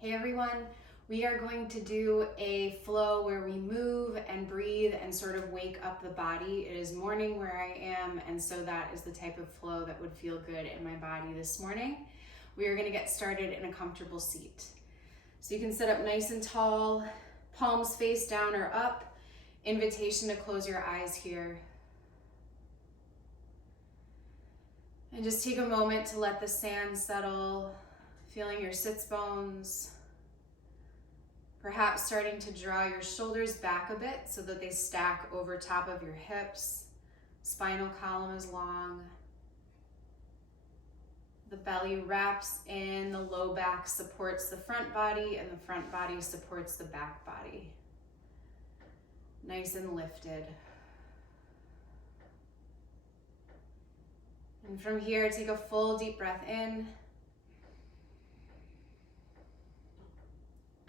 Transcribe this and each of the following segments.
Hey everyone, we are going to do a flow where we move and breathe and sort of wake up the body. It is morning where I am, and so that is the type of flow that would feel good in my body this morning. We are going to get started in a comfortable seat. So you can sit up nice and tall, palms face down or up. Invitation to close your eyes here. And just take a moment to let the sand settle, feeling your sits bones. Perhaps starting to draw your shoulders back a bit so that they stack over top of your hips. Spinal column is long. The belly wraps in, the low back supports the front body, and the front body supports the back body. Nice and lifted. And from here, take a full deep breath in.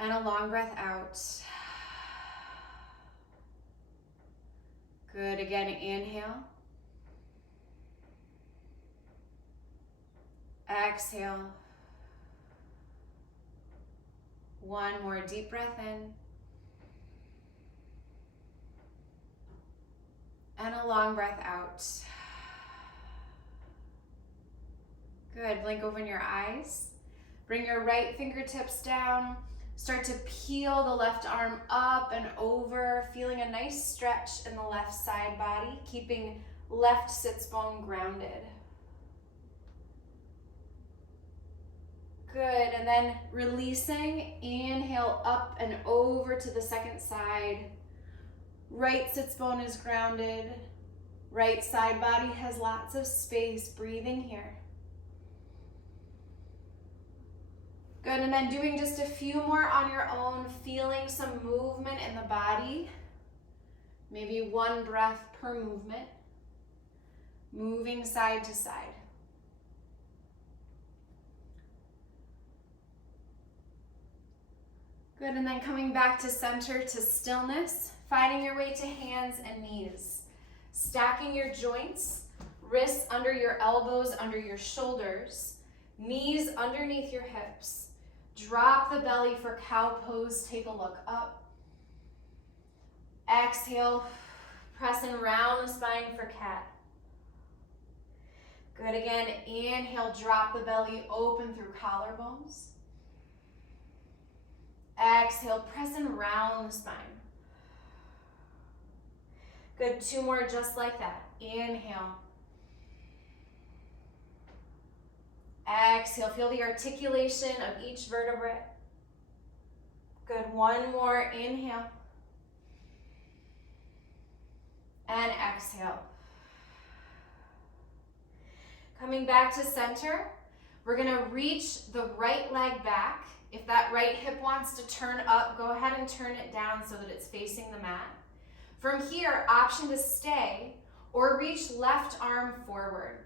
And a long breath out. Good, again, inhale. Exhale. One more deep breath in. And a long breath out. Good, blink open your eyes. Bring your right fingertips down. Start to peel the left arm up and over, feeling a nice stretch in the left side body, keeping left sits bone grounded. Good, and then releasing, inhale up and over to the second side. Right sits bone is grounded. Right side body has lots of space, breathing here. Good, and then doing just a few more on your own, feeling some movement in the body. Maybe one breath per movement. Moving side to side. Good, and then coming back to center, to stillness, finding your way to hands and knees. Stacking your joints, wrists under your elbows, under your shoulders, knees underneath your hips. Drop the belly for cow pose, take a look up. Exhale, press and round the spine for cat. Good, again, inhale, drop the belly open through collarbones. Exhale, press and round the spine. Good, two more just like that. Inhale. Exhale, feel the articulation of each vertebrae. Good, one more, inhale. And exhale. Coming back to center, we're gonna reach the right leg back. If that right hip wants to turn up, go ahead and turn it down so that it's facing the mat. From here, option to stay or reach left arm forward.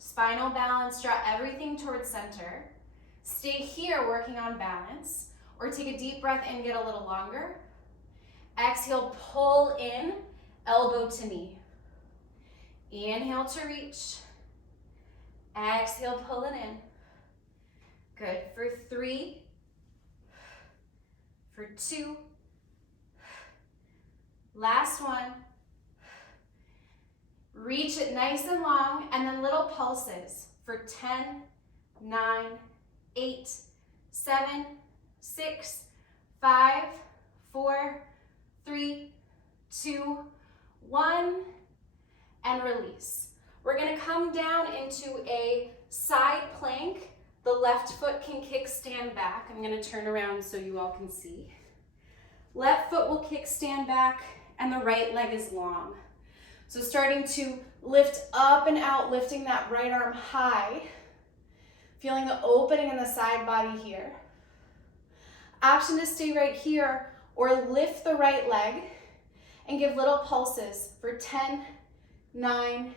Spinal balance, draw everything towards center. Stay here working on balance, or take a deep breath in, get a little longer. Exhale, pull in, elbow to knee. Inhale to reach. Exhale, pull it in. Good, for 3, for 2, last one. Reach it nice and long, and then little pulses for 10, 9, 8, 7, 6, 5, 4, 3, 2, 1, and release. We're gonna come down into a side plank. The left foot can kickstand back. I'm gonna turn around so you all can see. Left foot will kickstand back, and the right leg is long. So starting to lift up and out, lifting that right arm high, feeling the opening in the side body here. Option to stay right here or lift the right leg and give little pulses for 10, 9,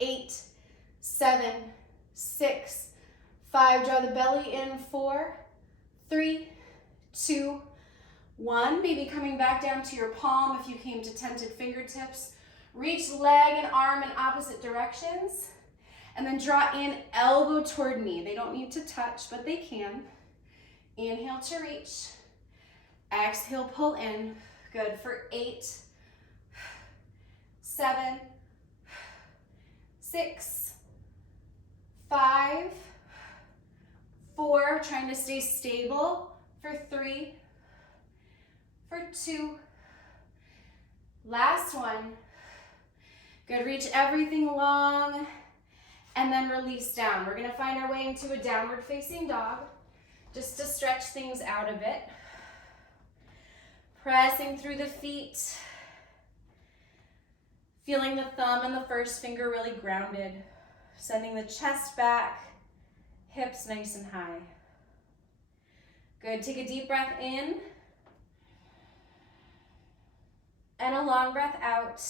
8, 7, 6, 5. Draw the belly in, 4, 3, 2, 1. Maybe coming back down to your palm if you came to tented fingertips. Reach leg and arm in opposite directions. And then draw in, elbow toward knee. They don't need to touch, but they can. Inhale to reach. Exhale, pull in. Good for 8, 7, 6, 5, 4, trying to stay stable, for 3, for 2, last one. Good, reach everything long, and then release down. We're gonna find our way into a downward facing dog, just to stretch things out a bit. Pressing through the feet, feeling the thumb and the first finger really grounded, sending the chest back, hips nice and high. Good, take a deep breath in, and a long breath out.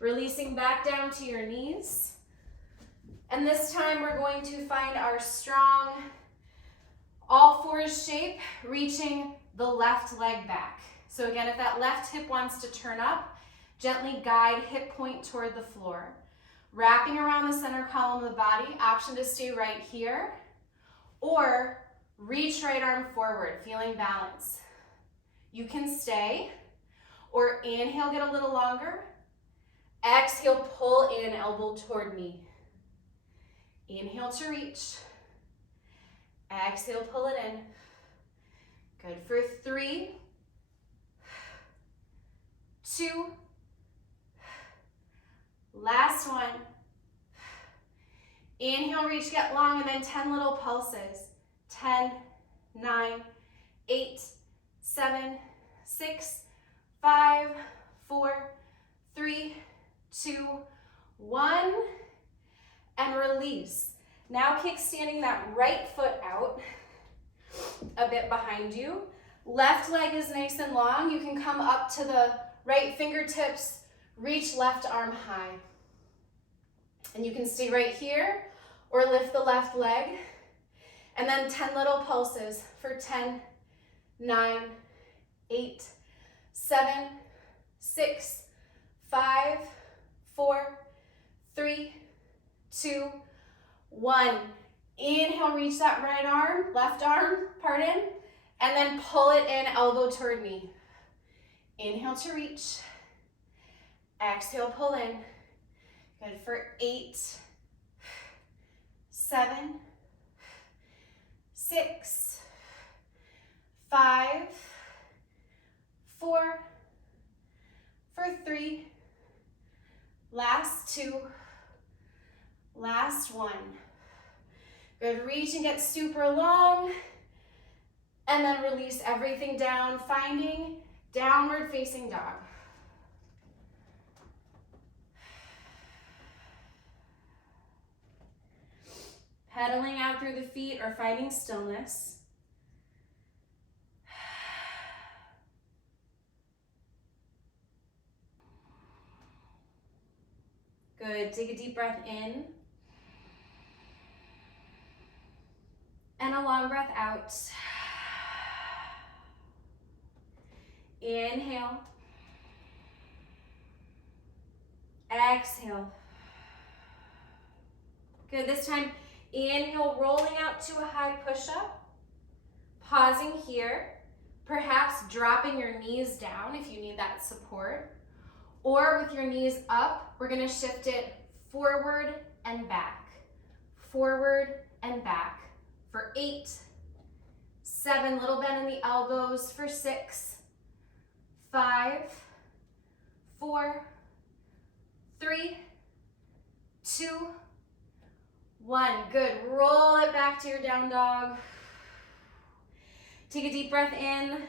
Releasing back down to your knees. And this time we're going to find our strong all fours shape, reaching the left leg back. So again, if that left hip wants to turn up, gently guide hip point toward the floor. Wrapping around the center column of the body, option to stay right here, or reach right arm forward, feeling balance. You can stay, or inhale, get a little longer. Exhale, pull in, elbow toward knee. Inhale to reach. Exhale, pull it in. Good for 3, 2, last one. Inhale, reach, get long, and then 10 little pulses. 10, 9, 8, 7, 6, 5, 4, 3, 2, 1, and release. Now kickstanding that right foot out a bit behind you. Left leg is nice and long. You can come up to the right fingertips, reach left arm high. And you can stay right here or lift the left leg. And then 10 little pulses for 10, 9, 8, 7, 6, 5, 4, 3, 2, 1. Inhale, reach that right arm, left arm, pardon, and then pull it in, elbow toward knee. Inhale to reach. Exhale, pull in. Good for 8, 7, 6, 5, 4, for 3, last 2, last 1. Good, reach and get super long, and then release everything down, finding downward facing dog. Pedaling out through the feet or finding stillness. Good, take a deep breath in. And a long breath out. Inhale. Exhale. Good, this time inhale, rolling out to a high push-up. Pausing here, perhaps dropping your knees down if you need that support. Or with your knees up, we're gonna shift it forward and back. Forward and back. For 8, 7, little bend in the elbows for 6, 5, 4, 3, 2, 1. Good, roll it back to your down dog. Take a deep breath in.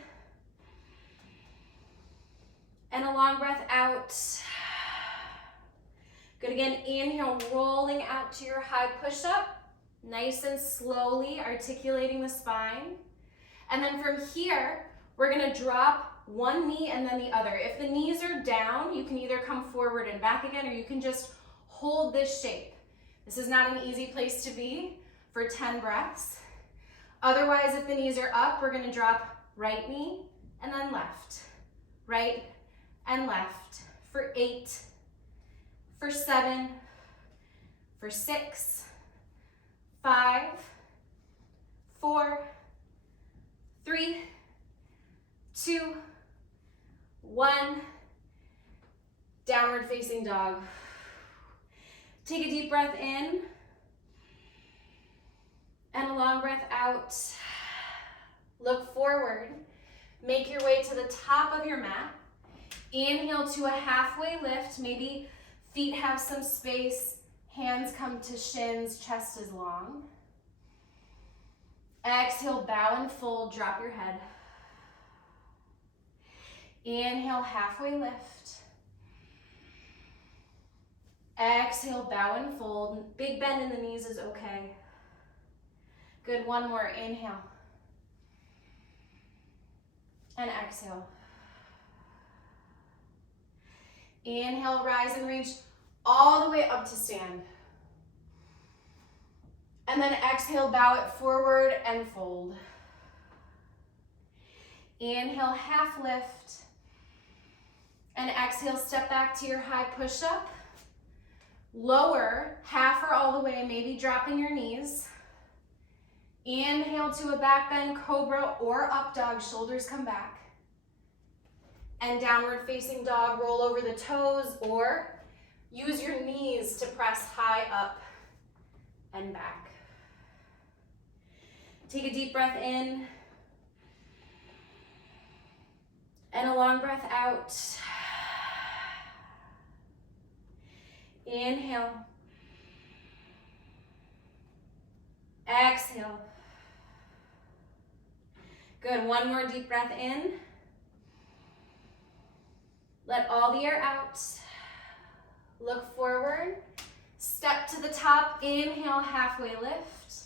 And a long breath out. Good, again, inhale, rolling out to your high push-up. Nice and slowly articulating the spine. And then from here, we're gonna drop one knee and then the other. If the knees are down, you can either come forward and back again, or you can just hold this shape. This is not an easy place to be for 10 breaths. Otherwise, if the knees are up, we're gonna drop right knee and then left. Right and left for 8, for 7, for 6, 5, 1. Downward facing dog. Take a deep breath in and a long breath out. Look forward. Make your way to the top of your mat. Inhale to a halfway lift. Maybe feet have some space. Hands come to shins. Chest is long. Exhale, bow and fold. Drop your head. Inhale, halfway lift. Exhale, bow and fold. Big bend in the knees is okay. Good, one more. Inhale. And exhale. Inhale, rise and reach all the way up to stand. And then exhale, bow it forward and fold. Inhale, half lift. And exhale, step back to your high push-up. Lower, half or all the way, maybe dropping your knees. Inhale to a back bend, cobra or up dog, shoulders come back. And downward facing dog, roll over the toes or use your knees to press high up and back. Take a deep breath in and a long breath out. Inhale. Exhale. Good, one more deep breath in. Let all the air out. Look forward. Step to the top. Inhale, halfway lift.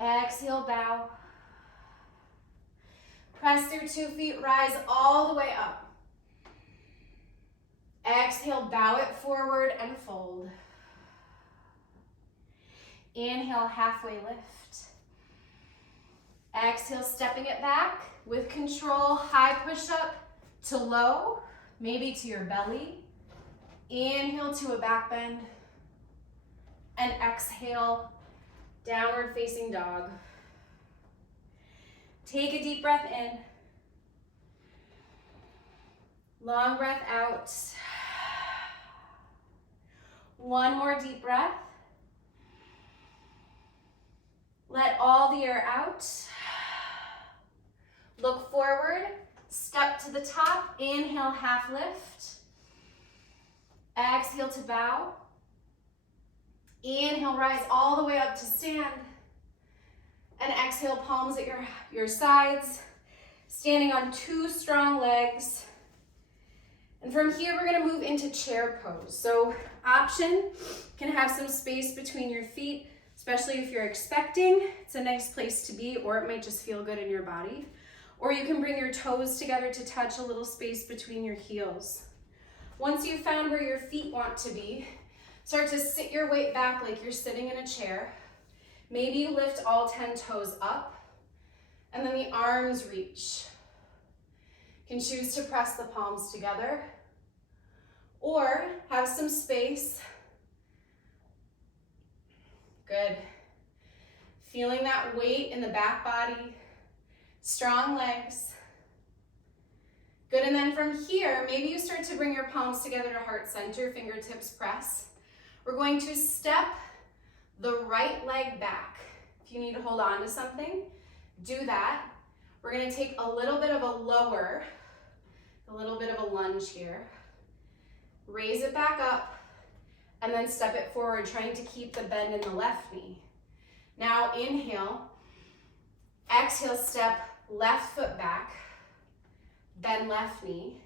Exhale, bow. Press through 2 feet, rise all the way up. Exhale, bow it forward and fold. Inhale, halfway lift. Exhale, stepping it back with control, high push-up to low, maybe to your belly. Inhale to a back bend. And exhale, downward facing dog. Take a deep breath in. Long breath out. One more deep breath. Let all the air out. Look forward, step to the top, inhale, half lift. Exhale to bow. Inhale, rise all the way up to stand. And exhale, palms at your sides, standing on 2 strong legs. And from here, we're gonna move into chair pose. So option, can have some space between your feet, especially if you're expecting. It's a nice place to be, or it might just feel good in your body. Or you can bring your toes together to touch a little space between your heels. Once you've found where your feet want to be, start to sit your weight back like you're sitting in a chair. Maybe you lift all 10 toes up, and then the arms reach. You can choose to press the palms together, or have some space. Good. Feeling that weight in the back body, strong legs. Good, and then from here, maybe you start to bring your palms together to heart center, fingertips press. We're going to step the right leg back. If you need to hold on to something, do that. We're gonna take a little bit of a lower, a little bit of a lunge here. Raise it back up, and then step it forward, trying to keep the bend in the left knee. Now inhale, exhale, step left foot back, bend left knee,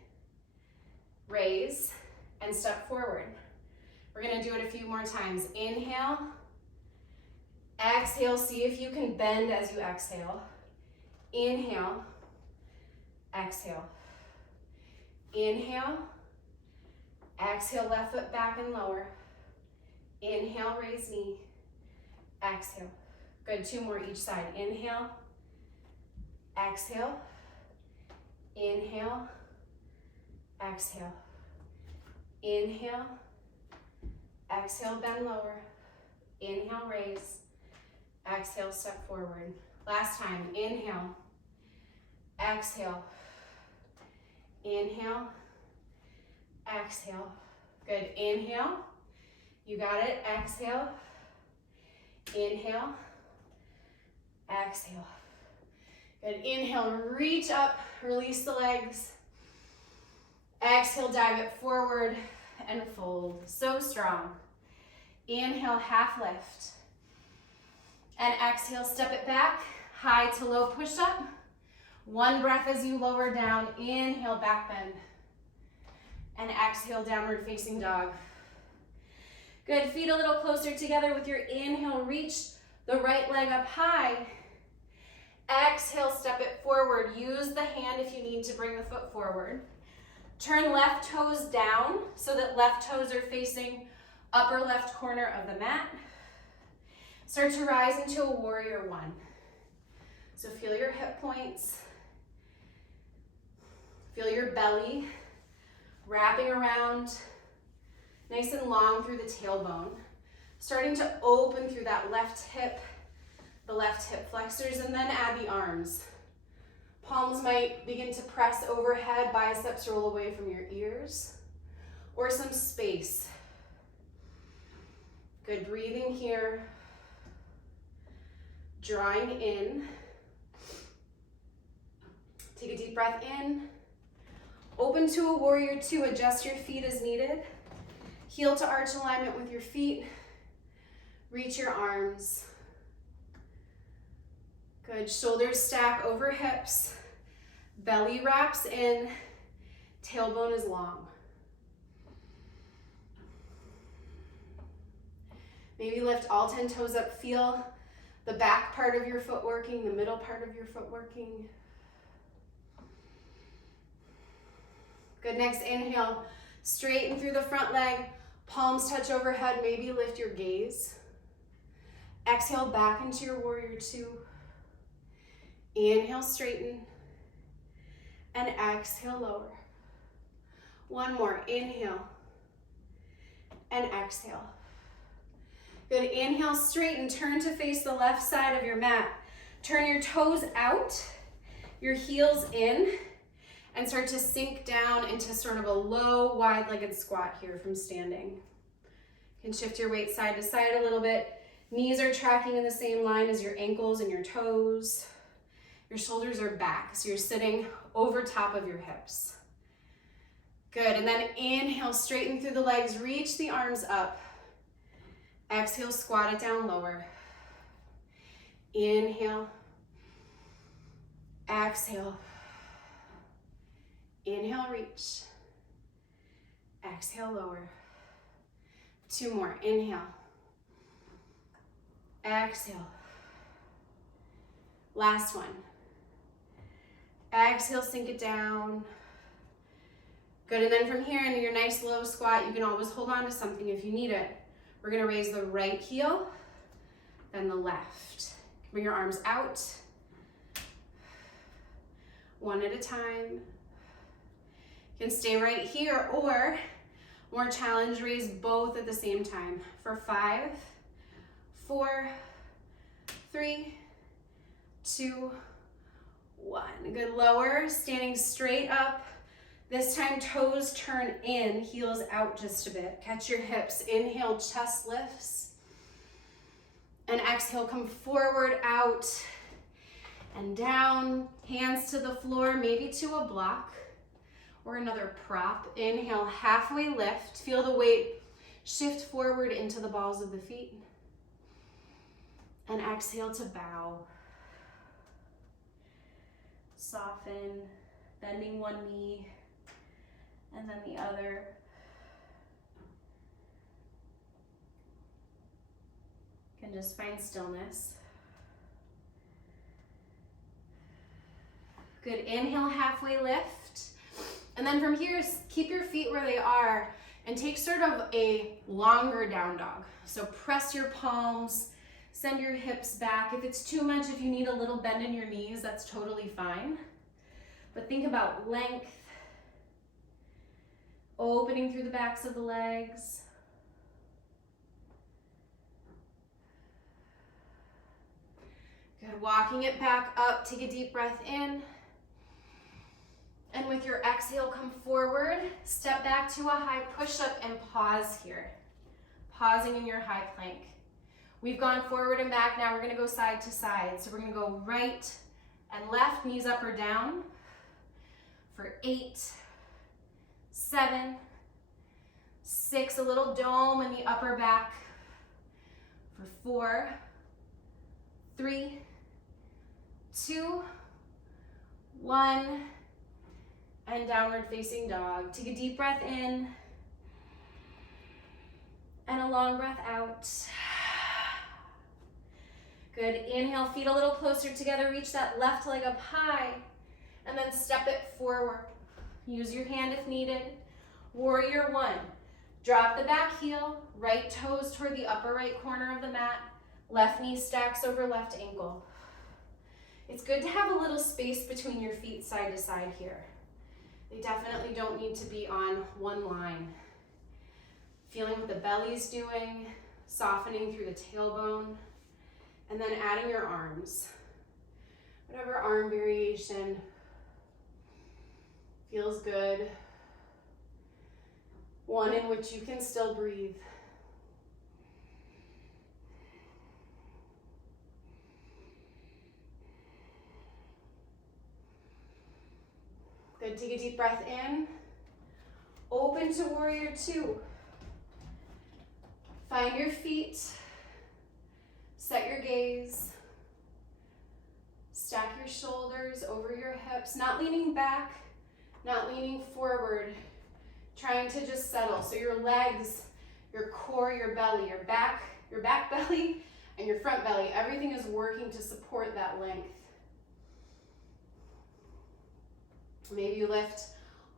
raise, and step forward. We're gonna do it a few more times. Inhale, exhale, see if you can bend as you exhale. Inhale, exhale. Inhale, exhale, left foot back and lower. Inhale, raise knee, exhale. Good, 2 more each side. Inhale, exhale, inhale, exhale. Inhale, exhale, bend lower. Inhale, raise. Exhale, step forward. Last time, inhale, exhale, Inhale, exhale. Good, inhale. You got it, exhale. Inhale, exhale. Good, inhale, reach up, release the legs. Exhale, dive it forward and fold. So strong. Inhale, half lift. And exhale, step it back, high to low push up. One breath as you lower down. Inhale, back bend. And exhale, downward facing dog. Good, feet a little closer together with your inhale. Reach the right leg up high. Exhale, step it forward. Use the hand if you need to bring the foot forward. Turn left toes down so that left toes are facing upper left corner of the mat. Start to rise into a warrior one. So feel your hip points. Feel your belly wrapping around nice and long through the tailbone. Starting to open through that left hip, the left hip flexors, and then add the arms. Palms might begin to press overhead, biceps roll away from your ears, or some space. Good, breathing here. Drawing in. Take a deep breath in. Open to a warrior two, adjust your feet as needed. Heel to arch alignment with your feet. Reach your arms. Good, shoulders stack over hips. Belly wraps in, tailbone is long. Maybe lift all 10 toes up, feel the back part of your foot working, the middle part of your foot working. Good, next inhale, straighten through the front leg, palms touch overhead, maybe lift your gaze. Exhale, back into your warrior two. Inhale, straighten. And exhale, lower. One more, inhale. And exhale. Good, inhale, straighten, turn to face the left side of your mat. Turn your toes out, your heels in, and start to sink down into sort of a low, wide-legged squat here from standing. You can shift your weight side to side a little bit. Knees are tracking in the same line as your ankles and your toes. Your shoulders are back, so you're sitting over top of your hips. Good, and then inhale, straighten through the legs, reach the arms up. Exhale, squat it down lower. Inhale. Exhale. Inhale, reach. Exhale, lower. Two more, inhale. Exhale. Last one. Exhale, sink it down. Good, and then from here into your nice low squat, you can always hold on to something if you need it. We're gonna raise the right heel, then the left. Bring your arms out. One at a time. You can stay right here, or more challenge, raise both at the same time. For 5, 4, 3, 2, 1. Good, lower, standing straight up. This time toes turn in, heels out just a bit. Catch your hips, inhale, chest lifts. And exhale, come forward, out, and down. Hands to the floor, maybe to a block or another prop. Inhale, halfway lift. Feel the weight shift forward into the balls of the feet. And exhale to bow. Soften, bending one knee and then the other. You can just find stillness. Good, inhale, halfway lift. And then from here, keep your feet where they are and take sort of a longer down dog. So press your palms, send your hips back. If it's too much, if you need a little bend in your knees, that's totally fine. But think about length, opening through the backs of the legs. Good, walking it back up, take a deep breath in. And with your exhale, come forward, step back to a high push-up and pause here. Pausing in your high plank. We've gone forward and back, now we're gonna go side to side. So we're gonna go right and left, knees up or down, for 8, 7, 6, a little dome in the upper back, for 4, 3, 2, 1, and downward facing dog. Take a deep breath in, and a long breath out. Good, inhale, feet a little closer together, reach that left leg up high, and then step it forward. Use your hand if needed. Warrior 1, drop the back heel, right toes toward the upper right corner of the mat, left knee stacks over left ankle. It's good to have a little space between your feet side to side here. They definitely don't need to be on one line. Feeling what the belly's doing, softening through the tailbone, and then adding your arms. Whatever arm variation feels good. One in which you can still breathe. Good, take a deep breath in. Open to warrior 2. Find your feet. Set your gaze. Stack your shoulders over your hips, not leaning back, not leaning forward, trying to just settle. So your legs, your core, your belly, your back belly, and your front belly, everything is working to support that length. Maybe you lift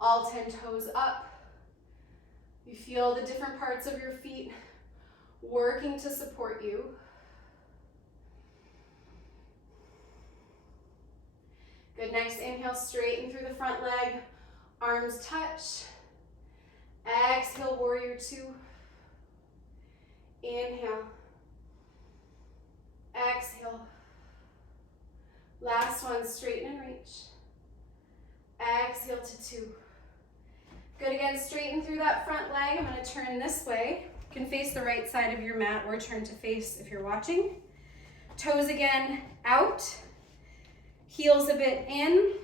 all 10 toes up. You feel the different parts of your feet working to support you. Good, next inhale, straighten through the front leg, arms touch. Exhale, warrior 2. Inhale. Exhale. Last one, straighten and reach. Exhale to 2. Good, again, straighten through that front leg. I'm gonna turn this way. You can face the right side of your mat or turn to face if you're watching. Toes again out, heels a bit in,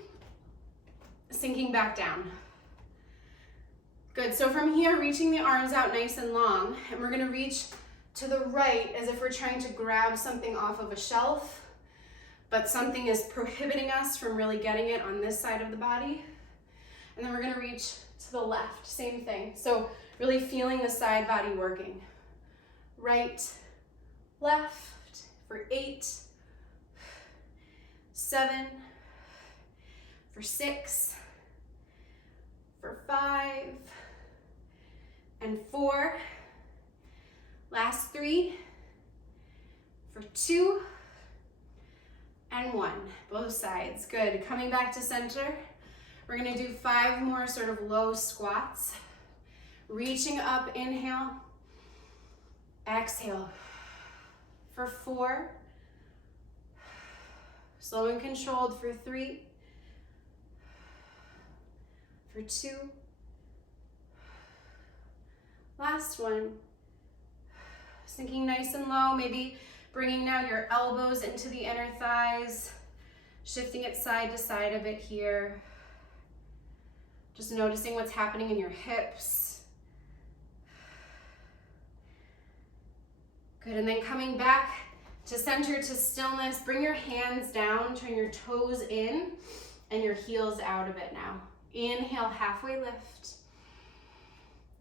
sinking back down. Good, so from here, reaching the arms out nice and long, and we're gonna reach to the right as if we're trying to grab something off of a shelf, but something is prohibiting us from really getting it on this side of the body. And then we're gonna reach to the left, same thing. So really feeling the side body working. Right, left, for 8, 7, for 6, for 5, and 4. Last 3, for 2, and 1. Both sides, good. Coming back to center. We're gonna do 5 more sort of low squats. Reaching up, inhale. Exhale. For 4. Slow and controlled for 3. For 2. Last one. Sinking nice and low, maybe bringing now your elbows into the inner thighs, shifting it side to side a bit here. Just noticing what's happening in your hips. Good, and then coming back to center, to stillness. Bring your hands down, turn your toes in, and your heels out a bit now. Inhale, halfway lift.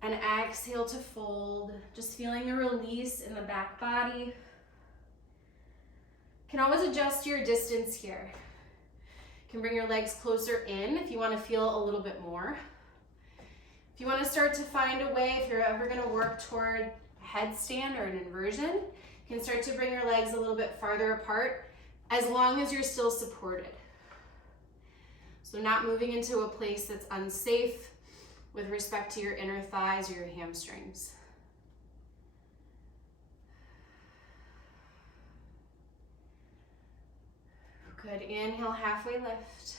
And exhale to fold. Just feeling the release in the back body. You can always adjust your distance here. You can bring your legs closer in if you want to feel a little bit more. If you want to start to find a way, if you're ever going to work toward a headstand or an inversion, you can start to bring your legs a little bit farther apart as long as you're still supported. So not moving into a place that's unsafe with respect to your inner thighs or your hamstrings. Good, inhale, halfway lift.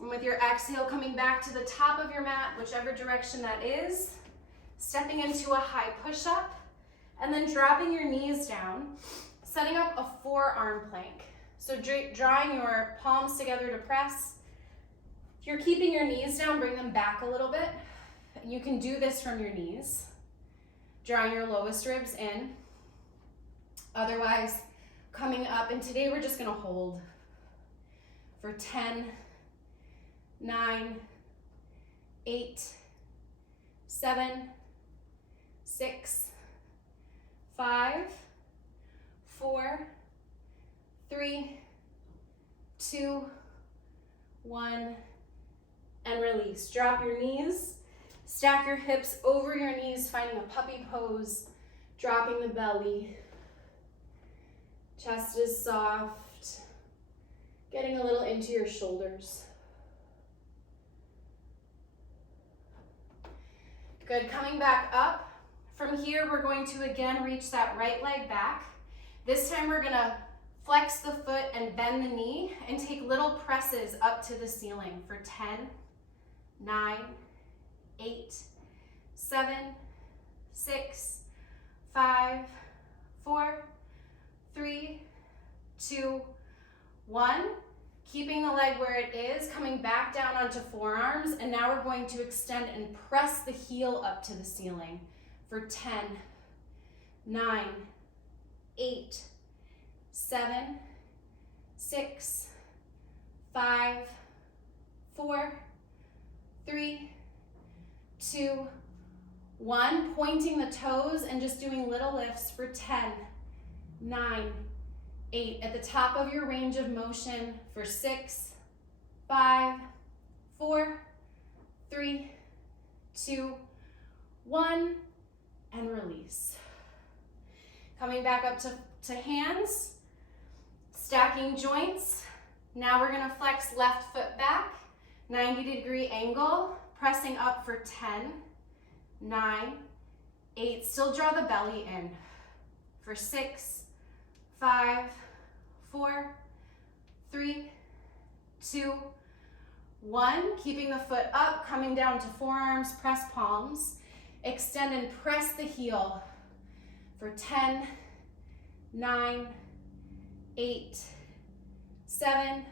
And with your exhale, coming back to the top of your mat, whichever direction that is, stepping into a high push-up, and then dropping your knees down, setting up a forearm plank. So drawing your palms together to press. If you're keeping your knees down, bring them back a little bit. You can do this from your knees, drawing your lowest ribs in. Otherwise, coming up, and today we're just gonna hold for 10, 9, 8, 7, 6, 5, 4, 3, 2, 1, and release. Drop your knees, stack your hips over your knees, finding a puppy pose, dropping the belly. Chest is soft, getting a little into your shoulders. Good, coming back up. From here, we're going to again reach that right leg back. This time we're gonna flex the foot and bend the knee and take little presses up to the ceiling for 10, 9, 8, 7, 6, 5, 4, 3, 2, 1. Keeping the leg where it is, coming back down onto forearms, and now we're going to extend and press the heel up to the ceiling for 10, 9, 8, 7, 6, 5, 4, 3, 2, 1. Pointing the toes and just doing little lifts for 10, 9, 8. At the top of your range of motion for 6, 5, 4, 3, 2, 1, and release. Coming back up to hands, stacking joints. Now we're gonna flex left foot back, 90-degree angle, pressing up for 10, 9, 8. Still draw the belly in for 6, 5, 4, 3, 2, 1. Keeping the foot up, coming down to forearms, press palms. Extend and press the heel for 10, 9, 8, 7,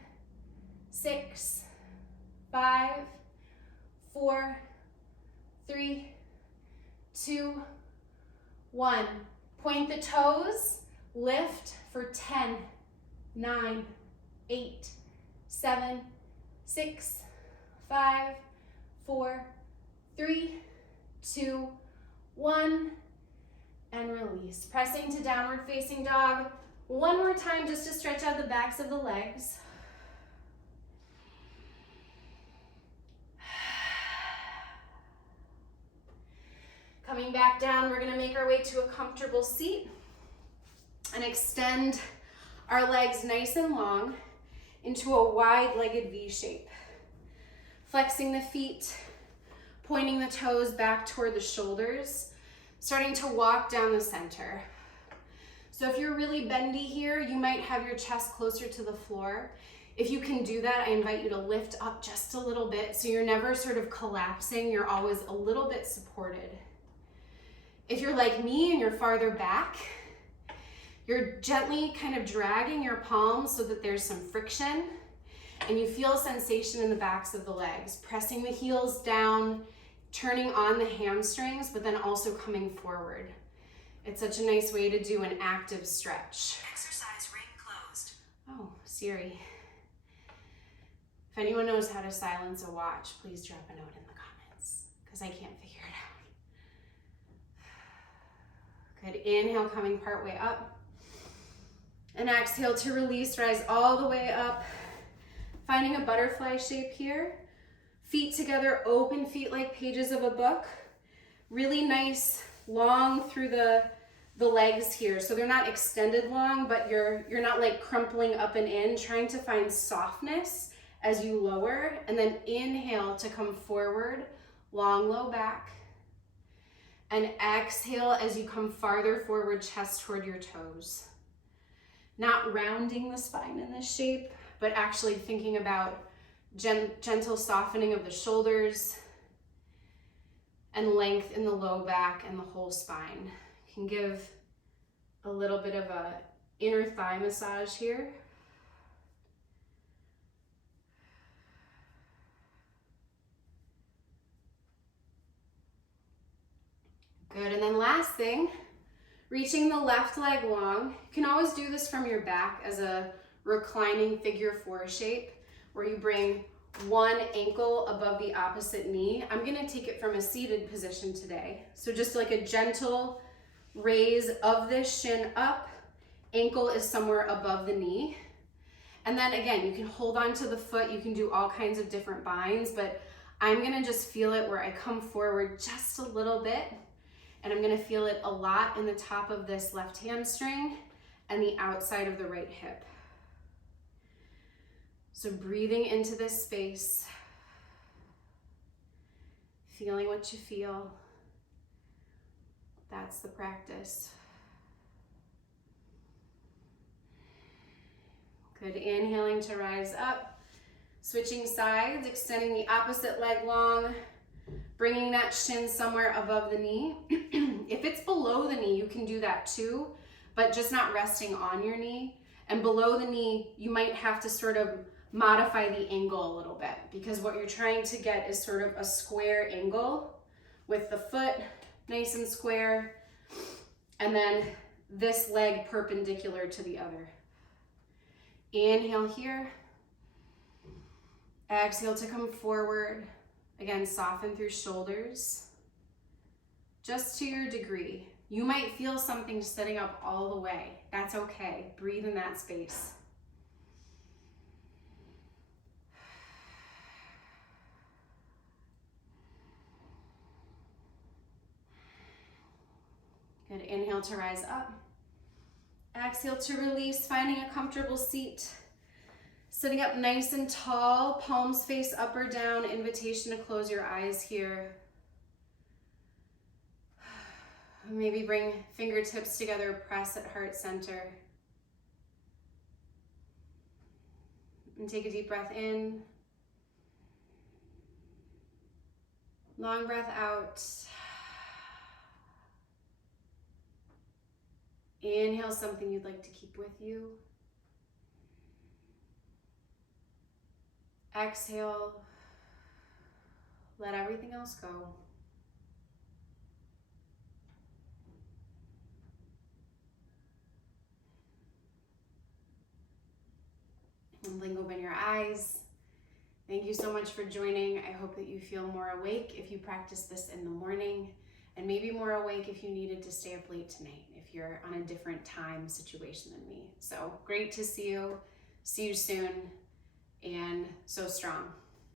6, 5, 4, 3, 2, 1. Point the toes, lift for 10, 9, 8, 7, 6, 5, 4, 3, 2, 1, and release. Pressing to downward facing dog. One more time just to stretch out the backs of the legs. Coming back down, we're gonna make our way to a comfortable seat and extend our legs nice and long into a wide-legged V shape. Flexing the feet, pointing the toes back toward the shoulders, starting to walk down the center. So if you're really bendy here, you might have your chest closer to the floor. If you can do that, I invite you to lift up just a little bit so you're never sort of collapsing, you're always a little bit supported. If you're like me and you're farther back, you're gently kind of dragging your palms so that there's some friction and you feel sensation in the backs of the legs, pressing the heels down, turning on the hamstrings, but then also coming forward. It's such a nice way to do an active stretch. Exercise ring closed. Oh, Siri. If anyone knows how to silence a watch, please drop a note in the comments because I can't figure it out. Good, inhale, coming part way up. And exhale to release, rise all the way up. Finding a butterfly shape here. Feet together, open feet like pages of a book. Really nice, long through the legs here. So they're not extended long, but you're not like crumpling up and in, trying to find softness as you lower. And then inhale to come forward, long low back. And exhale as you come farther forward, chest toward your toes. Not rounding the spine in this shape, but actually thinking about gentle softening of the shoulders, and length in the low back and the whole spine. You can give a little bit of a inner thigh massage here. Good, and then last thing, reaching the left leg long. You can always do this from your back as a reclining figure four shape, where you bring one ankle above the opposite knee. I'm gonna take it from a seated position today. So just like a gentle raise of this shin up, ankle is somewhere above the knee. And then again, you can hold on to the foot, you can do all kinds of different binds, but I'm gonna just feel it where I come forward just a little bit, and I'm gonna feel it a lot in the top of this left hamstring and the outside of the right hip. So breathing into this space, feeling what you feel. That's the practice. Good, inhaling to rise up, switching sides, extending the opposite leg long, bringing that shin somewhere above the knee. If it's below the knee, you can do that too, but just not resting on your knee. And below the knee, you might have to sort of modify the angle a little bit, because what you're trying to get is sort of a square angle with the foot nice and square, and then this leg perpendicular to the other. Inhale here. Exhale to come forward. Again, soften through shoulders, just to your degree. You might feel something sitting up all the way. That's okay. Breathe in that space. Good, inhale to rise up. Exhale to release, finding a comfortable seat. Sitting up nice and tall, palms face up or down, invitation to close your eyes here. Maybe bring fingertips together, press at heart center. And take a deep breath in. Long breath out. Inhale something you'd like to keep with you. Exhale. Let everything else go. And blink open your eyes. Thank you so much for joining. I hope that you feel more awake if you practice this in the morning, and maybe more awake if you needed to stay up late tonight, if you're on a different time situation than me. So great to see you. See you soon, and so strong.